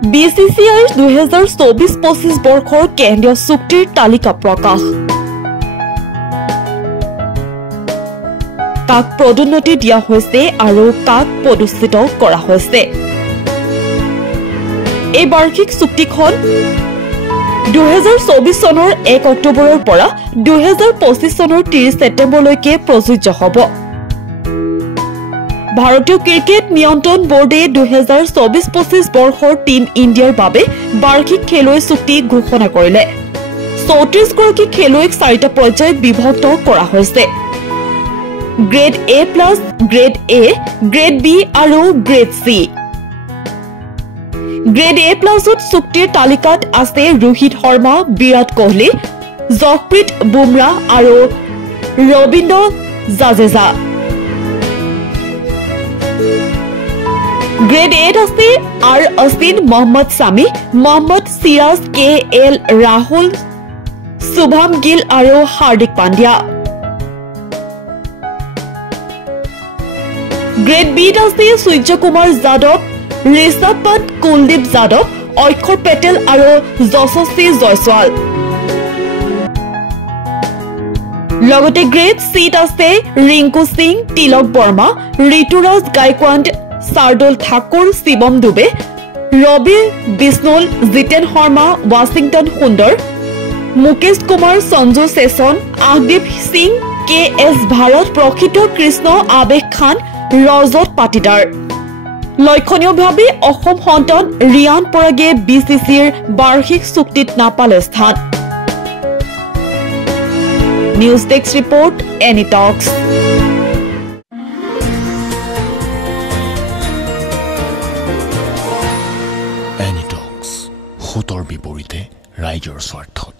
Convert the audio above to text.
BCCI 2024-25 বৰ্ষৰ কেন্দ্ৰীয় চুক্তিৰ তালিকা প্ৰকাশ। কাক পদোন্নতি দিয়া হৈছে আৰু কাক পদচ্যুত কৰা হৈছে। এই বাৰ্ষিক চুক্তিখন 2024 চনৰ 1 অক্টোবৰৰ পৰা 2025 চনৰ 30 ছেপ্টেম্বৰলৈকে প্ৰযোজ্য হ'ব। ভাৰতীয় ক্ৰিকেট নিয়ন্ত্ৰণ বোৰ্ডে 2024-25 বৰ্ষৰ টিম ইণ্ডিয়াৰ বাবে বাৰ্ষিক খেলুৱৈ চুক্তি ঘোষণা কৰিলে। 34 গৰাকী খেলুৱৈক 4টা পৰ্যায়ত বিভক্ত কৰা হৈছে। Grade A+, grade A, grade B আৰু গ্ৰেড C। গ্ৰেড A+ত চুক্তিৰ তালিকাত আছে ৰোহিত শৰ্মা, বিৰাট কোহলি, জসপ্ৰীত বুমৰাহ আৰু ৰবীন্দ্ৰ জাদেজা। গ্ৰেড A আছে R Ashwin, মোহাম্মদ শামি, মোহাম্মদ সিৰাজ, KL ৰাহুল, শুভম গিল আৰু হাৰ্দিক পাণ্ডিয়া। গ্ৰেড B আছে সূৰ্যকুমাৰ যাদৱ, ঋষভ পন্ত, কুলদীপ যাদৱ, অক্ষৰ পেটেল আৰু যশস্বী জয়ছোৱাল। লগতে গ্ৰেড Cত আছে ৰিংকু সিং, তিলক বৰ্মা, ঋতুৰাজ গায়কোৱাড, শাৰ্দুল ঠাকুৰ, শিৱম দুবে, ৰবি বিষ্ণুল, জিতেন শৰ্মা, ৱাশ্বিংটন সুন্দৰ, মুকেশ কুমাৰ, সঞ্জু চেচন, আহদীপ সিং, KS ভাৰত, প্ৰকৃত কৃষ্ণ, আবেশ খান, ৰজত পাটিদাৰ। লক্ষণীয়ভাৱে অসম সন্তান ৰিয়ান পৰাগে BCCৰ বাৰ্ষিক চুক্তিত নাপালে স্থান। নিউজ ডেস্ক ৰিপৰ্ট, এনি টক্স। এনি টক্স, সতৰ বিপৰীতে ৰাইজৰ স্বাৰ্থত।